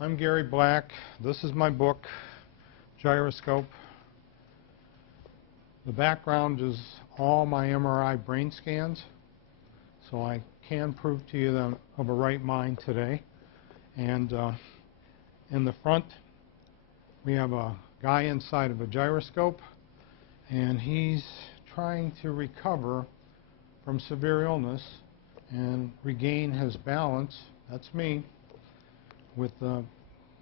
I'm Gary Black. This is my book, Gyroscope. The background is all my MRI brain scans, so I can prove to you that I'm of a right mind today. And in the front, we have a guy inside of a gyroscope, and he's trying to recover from severe illness and regain his balance. That's me, with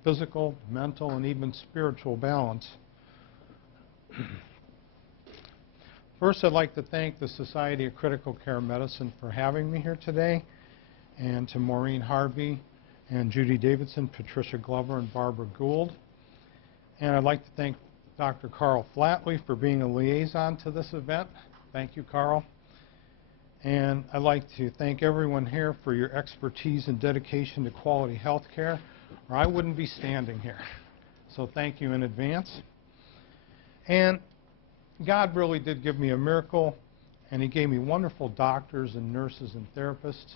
physical, mental, and even spiritual balance. First, I'd like to thank the Society of Critical Care Medicine for having me here today, and to Maureen Harvey and Judy Davidson, Patricia Glover, and Barbara Gould. And I'd like to thank Dr. Carl Flatley for being a liaison to this event. Thank you, Carl. And I'd like to thank everyone here for your expertise and dedication to quality health care, or I wouldn't be standing here. So thank you in advance. And God really did give me a miracle, and He gave me wonderful doctors and nurses and therapists.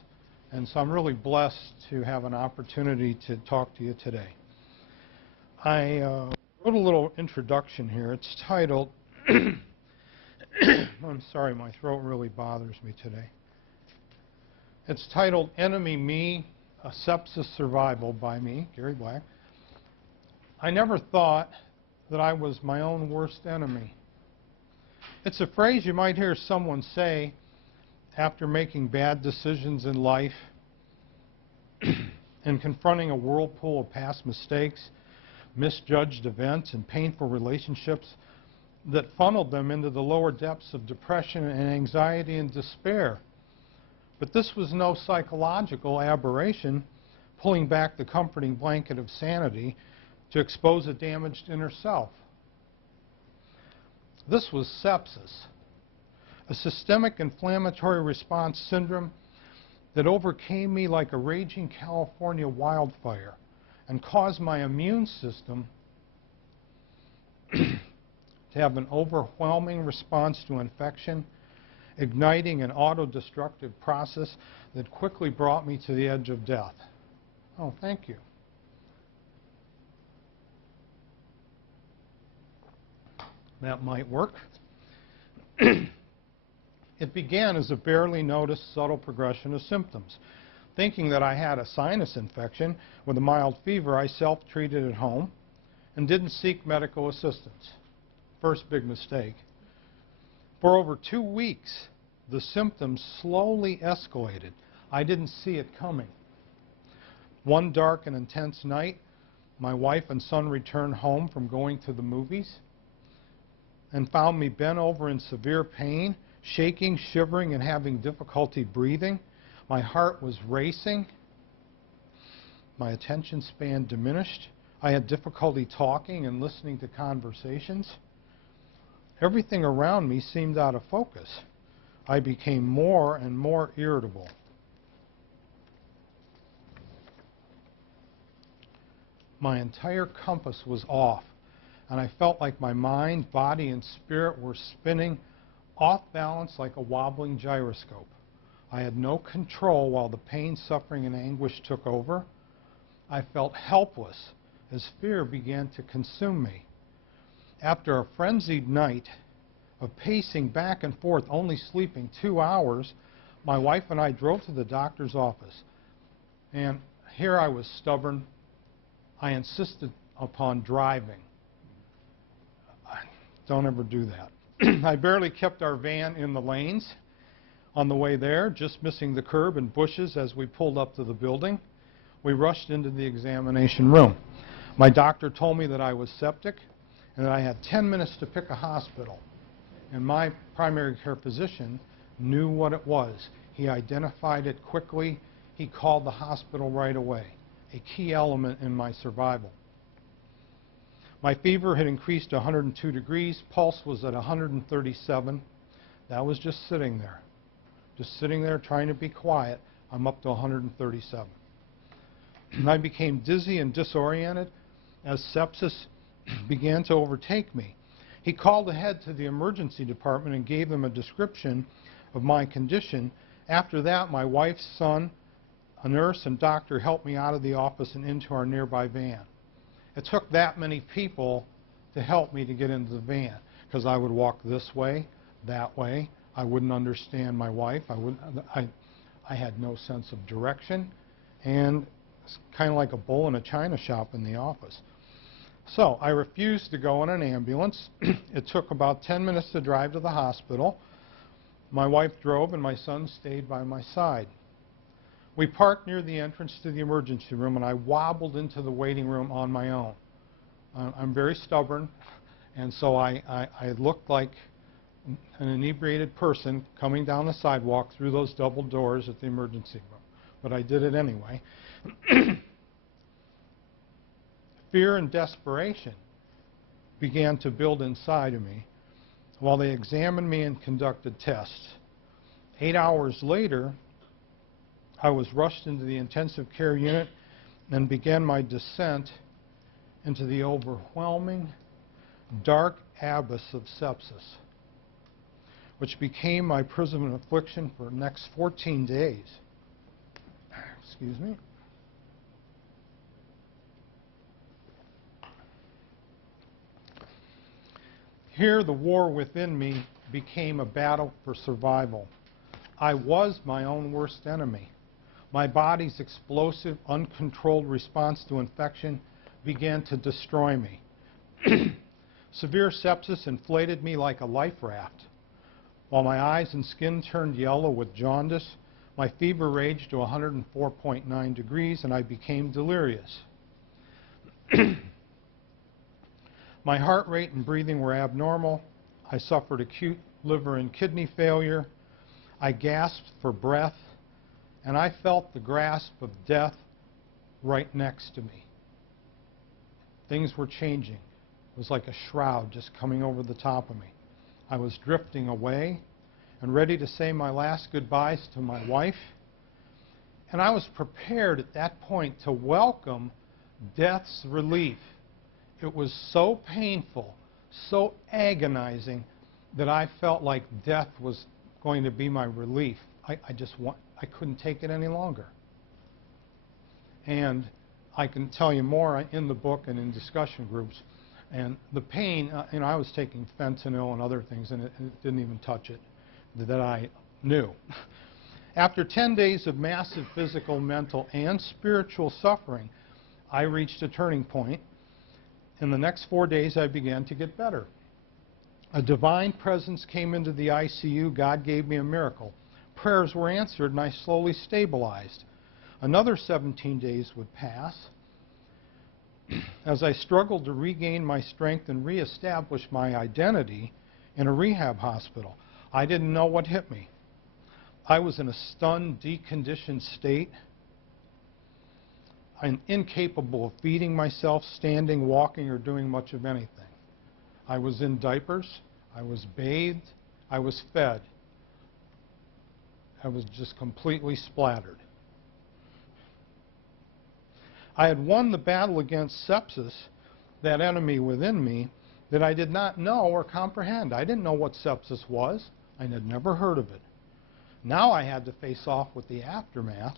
And so I'm really blessed to have an opportunity to talk to you today. I wrote a little introduction here. It's titled, I'm sorry, my throat really bothers me today. It's titled Enemy Me, a Sepsis Survival by me, Gary Black. I never thought that I was my own worst enemy. It's a phrase you might hear someone say after making bad decisions in life and confronting a whirlpool of past mistakes, misjudged events, and painful relationships that funneled them into the lower depths of depression and anxiety and despair. But this was no psychological aberration pulling back the comforting blanket of sanity to expose a damaged inner self. This was sepsis, a systemic inflammatory response syndrome that overcame me like a raging California wildfire and caused my immune system to have an overwhelming response to infection, igniting an autodestructive process that quickly brought me to the edge of death. Oh, thank you. That might work. It began as a barely noticed subtle progression of symptoms. Thinking that I had a sinus infection with a mild fever, I self-treated at home and didn't seek medical assistance. First big mistake. For over 2 weeks, the symptoms slowly escalated. I didn't see it coming. One dark and intense night, my wife and son returned home from going to the movies and found me bent over in severe pain, shaking, shivering, and having difficulty breathing. My heart was racing. My attention span diminished. I had difficulty talking and listening to conversations. Everything around me seemed out of focus. I became more and more irritable. My entire compass was off, and I felt like my mind, body, and spirit were spinning off balance like a wobbling gyroscope. I had no control while the pain, suffering, and anguish took over. I felt helpless as fear began to consume me. After a frenzied night of pacing back and forth, only sleeping 2 hours, my wife and I drove to the doctor's office. And here I was stubborn. I insisted upon driving. Don't ever do that. I barely kept our van in the lanes on the way there, just missing the curb and bushes as we pulled up to the building. We rushed into the examination room. My doctor told me that I was septic and that I had 10 minutes to pick a hospital. And my primary care physician knew what it was. He identified it quickly. He called the hospital right away, a key element in my survival. My fever had increased to 102 degrees. Pulse was at 137. That was just sitting there trying to be quiet. I'm up to 137. I became dizzy and disoriented as sepsis began to overtake me. He called ahead to the emergency department and gave them a description of my condition. After that, my wife's son A nurse and doctor helped me out of the office and into our nearby van. It took that many people to help me to get into the van, because I would walk this way, that way. I wouldn't understand my wife. I had no sense of direction, and it's kind of like a bull in a china shop in the office. So I refused to go in an ambulance. It took about 10 minutes to drive to the hospital. My wife drove and my son stayed by my side. We parked near the entrance to the emergency room, and I wobbled into the waiting room on my own. I'm very stubborn, and so I looked like an inebriated person coming down the sidewalk through those double doors at the emergency room. But I did it anyway. Fear and desperation began to build inside of me while they examined me and conducted tests. 8 hours later, I was rushed into the intensive care unit and began my descent into the overwhelming, dark abyss of sepsis, which became my prison of affliction for the next 14 days. Excuse me. Here, the war within me became a battle for survival. I was my own worst enemy. My body's explosive, uncontrolled response to infection began to destroy me. Severe sepsis inflated me like a life raft. While my eyes and skin turned yellow with jaundice, my fever raged to 104.9 degrees, and I became delirious. My heart rate and breathing were abnormal. I suffered acute liver and kidney failure. I gasped for breath, and I felt the grasp of death right next to me. Things were changing. It was like a shroud just coming over the top of me. I was drifting away and ready to say my last goodbyes to my wife. And I was prepared at that point to welcome death's relief. It was so painful, so agonizing, that I felt like death was going to be my relief. I couldn't take it any longer. And I can tell you more in the book and in discussion groups. And the pain, I was taking fentanyl and other things, and it didn't even touch it, that I knew. After 10 days of massive physical, mental, and spiritual suffering, I reached a turning point. In the next 4 days, I began to get better. A divine presence came into the ICU. God gave me a miracle. Prayers were answered, and I slowly stabilized. Another 17 days would pass. As I struggled to regain my strength and reestablish my identity in a rehab hospital, I didn't know what hit me. I was in a stunned, deconditioned state. I'm incapable of feeding myself, standing, walking, or doing much of anything. I was in diapers. I was bathed. I was fed. I was just completely splattered. I had won the battle against sepsis, that enemy within me, that I did not know or comprehend. I didn't know what sepsis was. I had never heard of it. Now I had to face off with the aftermath.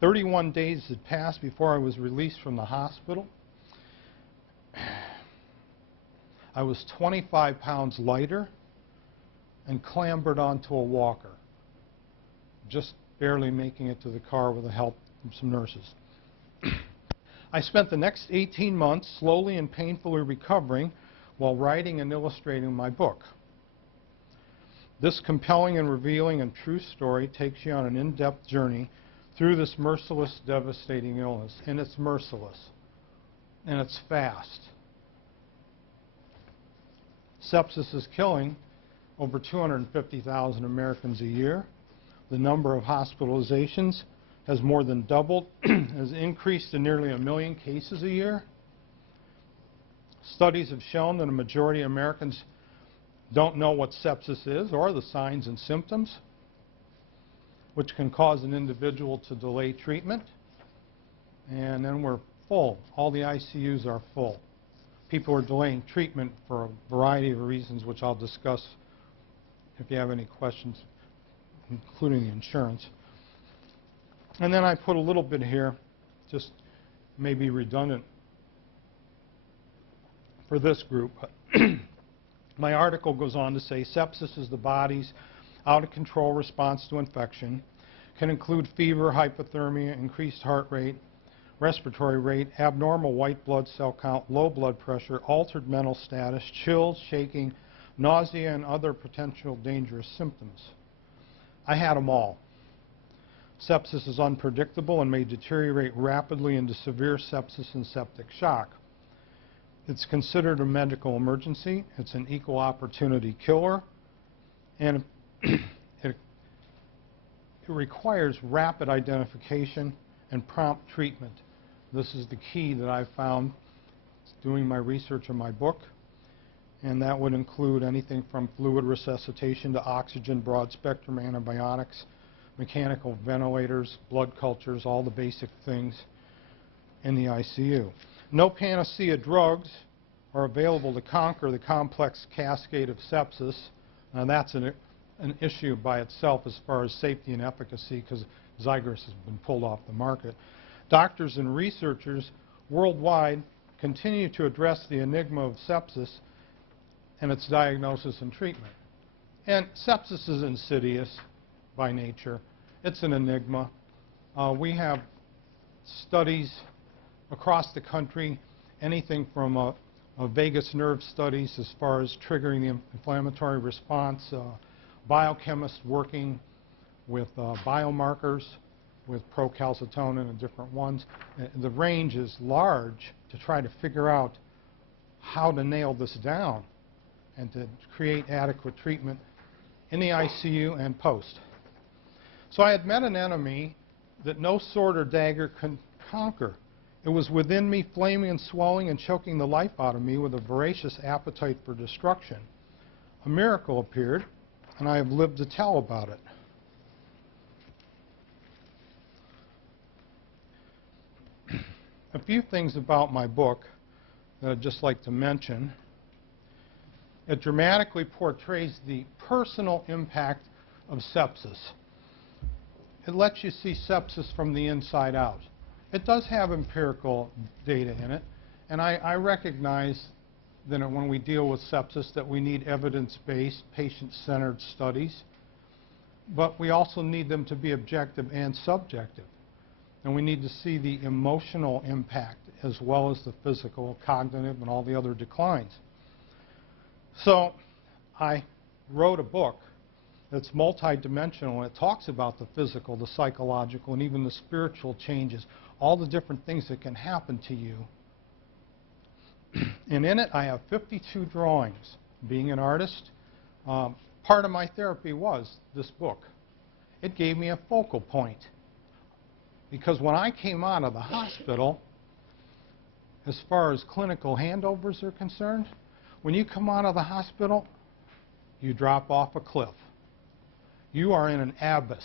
31 days had passed before I was released from the hospital. I was 25 pounds lighter and clambered onto a walker, just barely making it to the car with the help from some nurses. I spent the next 18 months slowly and painfully recovering while writing and illustrating my book. This compelling and revealing and true story takes you on an in-depth journey through this merciless, devastating illness. And it's merciless. And it's fast. Sepsis is killing over 250,000 Americans a year. The number of hospitalizations has more than doubled, has increased to nearly 1 million cases a year. Studies have shown that a majority of Americans don't know what sepsis is or the signs and symptoms, which can cause an individual to delay treatment. And then we're full. All the ICUs are full. People are delaying treatment for a variety of reasons, which I'll discuss if you have any questions, including the insurance. And then I put a little bit here, just maybe redundant for this group. My article goes on to say sepsis is the body's out-of-control response to infection, can include fever, hypothermia, increased heart rate, respiratory rate, abnormal white blood cell count, low blood pressure, altered mental status, chills, shaking, nausea, and other potential dangerous symptoms. I had them all. Sepsis is unpredictable and may deteriorate rapidly into severe sepsis and septic shock. It's considered a medical emergency. It's an equal opportunity killer, and it requires rapid identification and prompt treatment. This is the key that I found doing my research in my book, and that would include anything from fluid resuscitation to oxygen, broad-spectrum antibiotics, mechanical ventilators, blood cultures, all the basic things in the ICU. No panacea drugs are available to conquer the complex cascade of sepsis. Now that's an issue by itself as far as safety and efficacy, because Xigris has been pulled off the market. Doctors and researchers worldwide continue to address the enigma of sepsis and its diagnosis and treatment. And sepsis is insidious by nature. It's an enigma. We have studies across the country, anything from vagus nerve studies as far as triggering the inflammatory response, biochemists working with biomarkers, with procalcitonin and different ones. The range is large to try to figure out how to nail this down and to create adequate treatment in the ICU and post. So I had met an enemy that no sword or dagger can conquer. It was within me, flaming and swelling and choking the life out of me with a voracious appetite for destruction. A miracle appeared, and I have lived to tell about it. A few things about my book that I'd just like to mention. It dramatically portrays the personal impact of sepsis. It lets you see sepsis from the inside out. It does have empirical data in it, and I recognize that when we deal with sepsis that we need evidence-based, patient-centered studies, but we also need them to be objective and subjective. And we need to see the emotional impact as well as the physical, cognitive, and all the other declines. So I wrote a book that's multidimensional, and it talks about the physical, the psychological, and even the spiritual changes, all the different things that can happen to you. And in it, I have 52 drawings. Being an artist, part of my therapy was this book. It gave me a focal point. Because when I came out of the hospital, as far as clinical handovers are concerned, when you come out of the hospital, you drop off a cliff. You are in an abyss.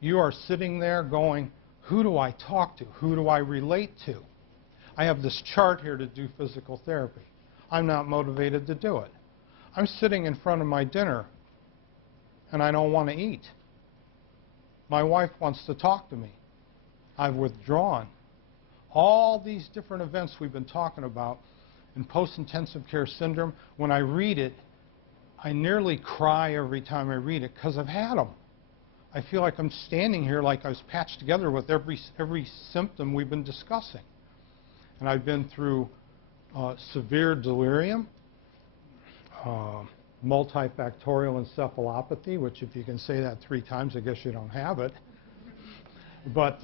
You are sitting there going, who do I talk to? Who do I relate to? I have this chart here to do physical therapy. I'm not motivated to do it. I'm sitting in front of my dinner, and I don't want to eat. My wife wants to talk to me. I've withdrawn. All these different events we've been talking about in post-intensive care syndrome, when I read it, I nearly cry every time I read it because I've had them. I feel like I'm standing here like I was patched together with every symptom we've been discussing. And I've been through severe delirium, multifactorial encephalopathy, which if you can say that 3 times, I guess you don't have it. But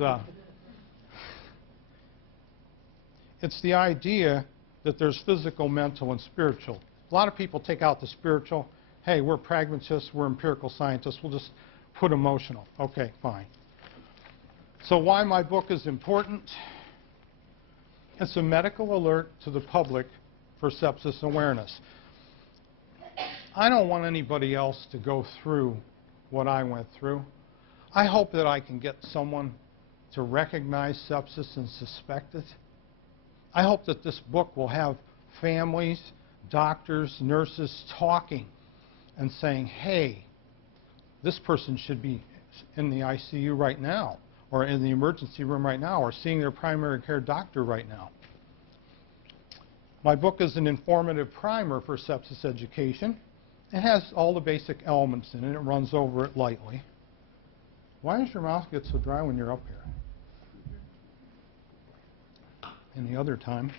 it's the idea that there's physical, mental, and spiritual. A lot of people take out the spiritual. Hey, we're pragmatists, we're empirical scientists, we'll just put emotional. Okay, fine. So why my book is important? It's a medical alert to the public for sepsis awareness. I don't want anybody else to go through what I went through. I hope that I can get someone to recognize sepsis and suspect it. I hope that this book will have families, doctors, nurses talking and saying, hey, this person should be in the ICU right now, or in the emergency room right now or seeing their primary care doctor right now. My book is an informative primer for sepsis education. It has all the basic elements in it. It runs over it lightly. Why does your mouth get so dry when you're up here? Any other time.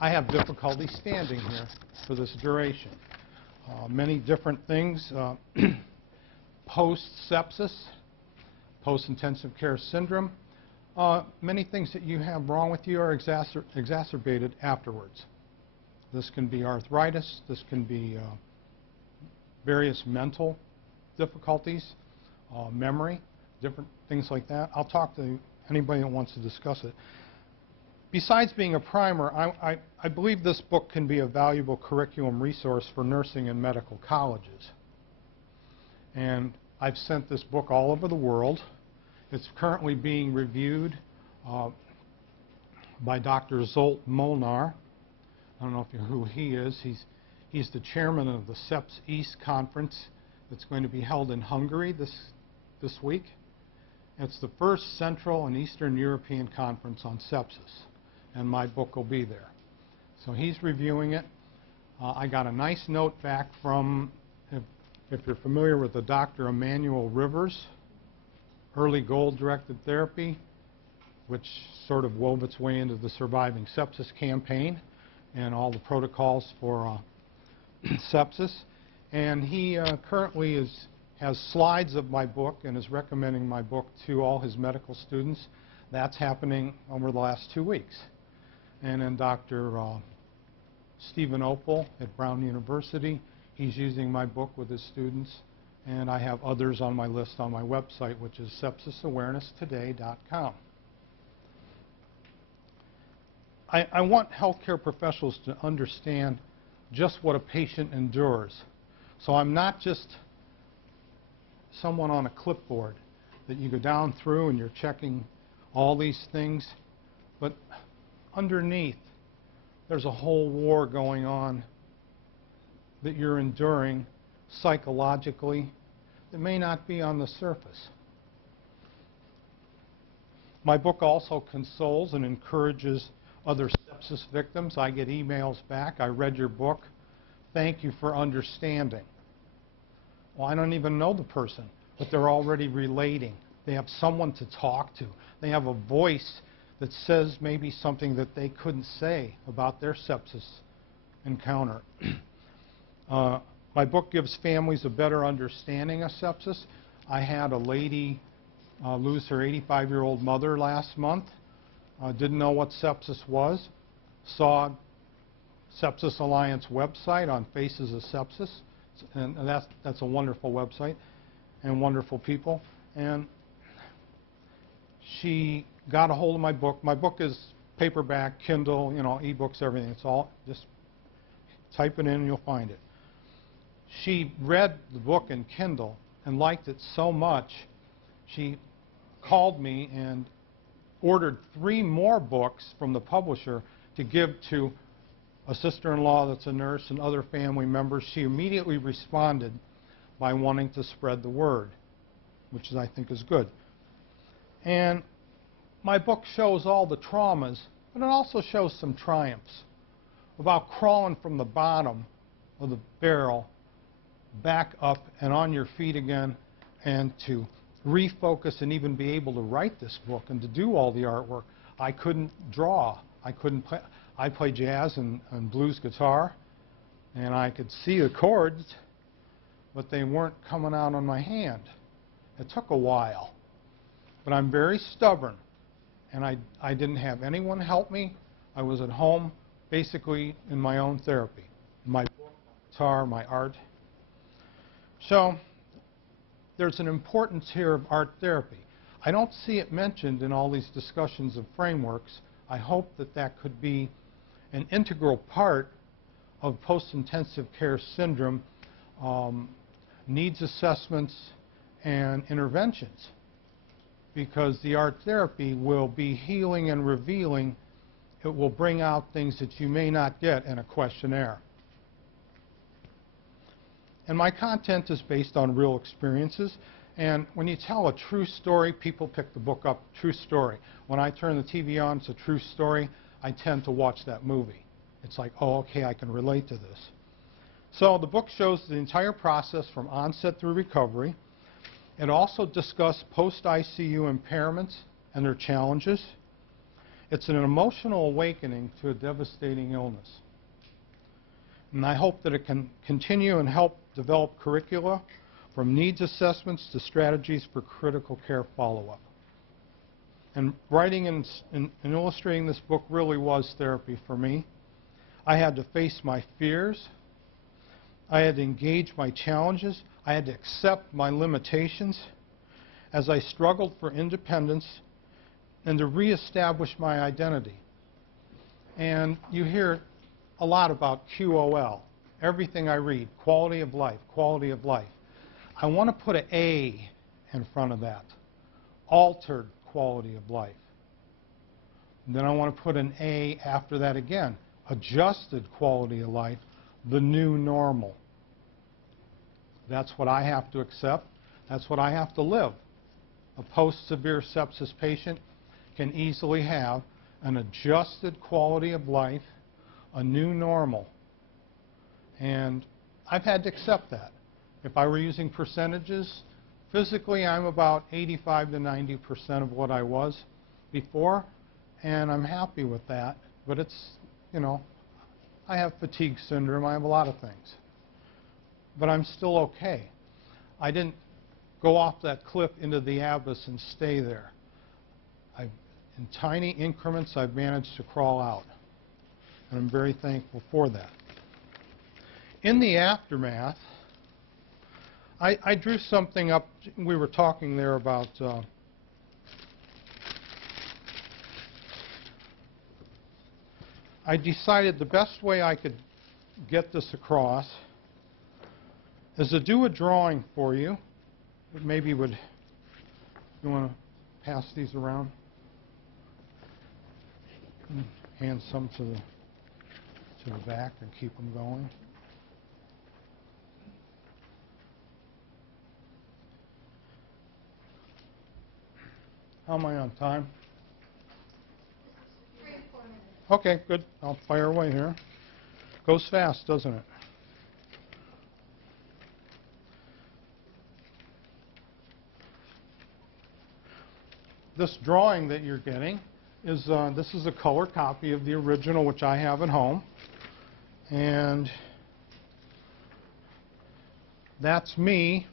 I have difficulty standing here for this duration. Many different things. Post-sepsis, post-intensive care syndrome. Many things that you have wrong with you are exacerbated afterwards. This can be arthritis. This can be various mental difficulties, memory, different things like that. I'll talk to anybody that wants to discuss it. Besides being a primer, I believe this book can be a valuable curriculum resource for nursing and medical colleges. And I've sent this book all over the world. It's currently being reviewed by Dr. Zsolt Molnar. I don't know if you know who he is. He's the chairman of the Sept East Conference that's going to be held in Hungary this week. It's the first Central and Eastern European conference on sepsis, and my book will be there. So he's reviewing it. I got a nice note back from, if you're familiar with the Dr. Emmanuel Rivers, Early Goal-Directed Therapy, which sort of wove its way into the Surviving Sepsis campaign and all the protocols for sepsis. And he currently has slides of my book and is recommending my book to all his medical students. That's happening over the last 2 weeks. And then Dr. Stephen Opel at Brown University, he's using my book with his students. And I have others on my list on my website, which is sepsisawarenesstoday.com. I want healthcare professionals to understand just what a patient endures. So I'm not just someone on a clipboard that you go down through and you're checking all these things, but underneath there's a whole war going on that you're enduring psychologically that may not be on the surface. My book also consoles and encourages other sepsis victims. I get emails back. I read your book. Thank you for understanding. Well, I don't even know the person, but they're already relating. They have someone to talk to. They have a voice that says maybe something that they couldn't say about their sepsis encounter. My book gives families a better understanding of sepsis. I had a lady lose her 85-year-old mother last month. Didn't know what sepsis was. Saw Sepsis Alliance website on Faces of Sepsis. And that's a wonderful website and wonderful people. And she got a hold of my book. My book is paperback, Kindle, you know, ebooks, everything. It's all, just type it in and you'll find it. She read the book in Kindle and liked it so much, she called me and ordered 3 more books from the publisher to give to a sister-in-law that's a nurse and other family members. She immediately responded by wanting to spread the word, which I think is good. And my book shows all the traumas, but it also shows some triumphs about crawling from the bottom of the barrel back up and on your feet again, and to refocus and even be able to write this book and to do all the artwork. I couldn't draw. I couldn't play. I play jazz and blues guitar, and I could see the chords, but they weren't coming out on my hand. It took a while, but I'm very stubborn, and I didn't have anyone help me. I was at home basically in my own therapy, my book, my guitar, my art. So there's an importance here of art therapy. I don't see it mentioned in all these discussions of frameworks. I hope that that could be an integral part of post-intensive care syndrome needs assessments and interventions, because the art therapy will be healing and revealing. It will bring out things that you may not get in a questionnaire. And my content is based on real experiences, And when you tell a true story, people pick the book up, true story. When I turn the TV on, it's a true story, I tend to watch that movie. It's like, oh, okay, I can relate to this. So the book shows the entire process from onset through recovery. It also discusses post-ICU impairments and their challenges. It's an emotional awakening to a devastating illness. And I hope that it can continue and help develop curricula from needs assessments to strategies for critical care follow-up. And writing and illustrating this book really was therapy for me. I had to face my fears. I had to engage my challenges. I had to accept my limitations as I struggled for independence and to reestablish my identity. And you hear a lot about QOL. Everything I read, quality of life, quality of life. I want to put an A in front of that, altered quality of life. And then I want to put an A after that again, adjusted quality of life, the new normal. That's what I have to accept. That's what I have to live. A post-severe sepsis patient can easily have an adjusted quality of life, a new normal. And I've had to accept that. If I were using percentages, physically I'm about 85 to 90% of what I was before, and I'm happy with that. But it's, you know, I have fatigue syndrome, I have a lot of things. But I'm still okay. I didn't go off that cliff into the abyss and stay there. In tiny increments, I've managed to crawl out. And I'm very thankful for that. In the aftermath, I drew something up. We were talking there about I decided the best way I could get this across is to do a drawing for you. Maybe you want to pass these around? Hand some to the back and keep them going. How am I on time? 3 to 4 minutes. Okay, good. I'll fire away here. Goes fast, doesn't it? This drawing that you're getting is this is a color copy of the original, which I have at home. And that's me,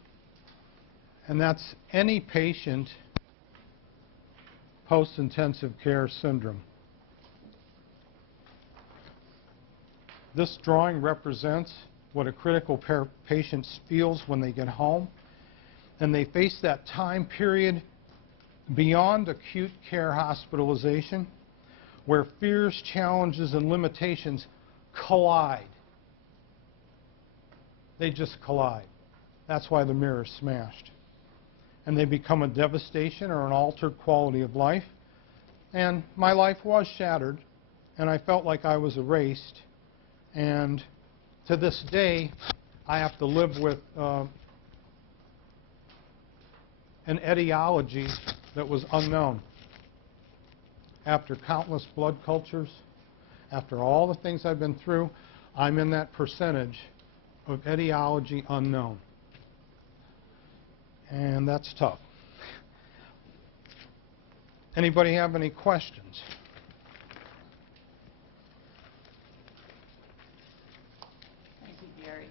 and that's any patient post-intensive care syndrome. This drawing represents what a critical care patient feels when they get home, and they face that time period beyond acute care hospitalization where fears, challenges, and limitations collide. They just collide. That's why the mirror is smashed. And they become a devastation or an altered quality of life. And my life was shattered, and I felt like I was erased. And to this day, I have to live with an etiology that was unknown. After countless blood cultures, after all the things I've been through, I'm in that percentage of etiology unknown. And that's tough. Anybody have any questions? Thank you, Gary.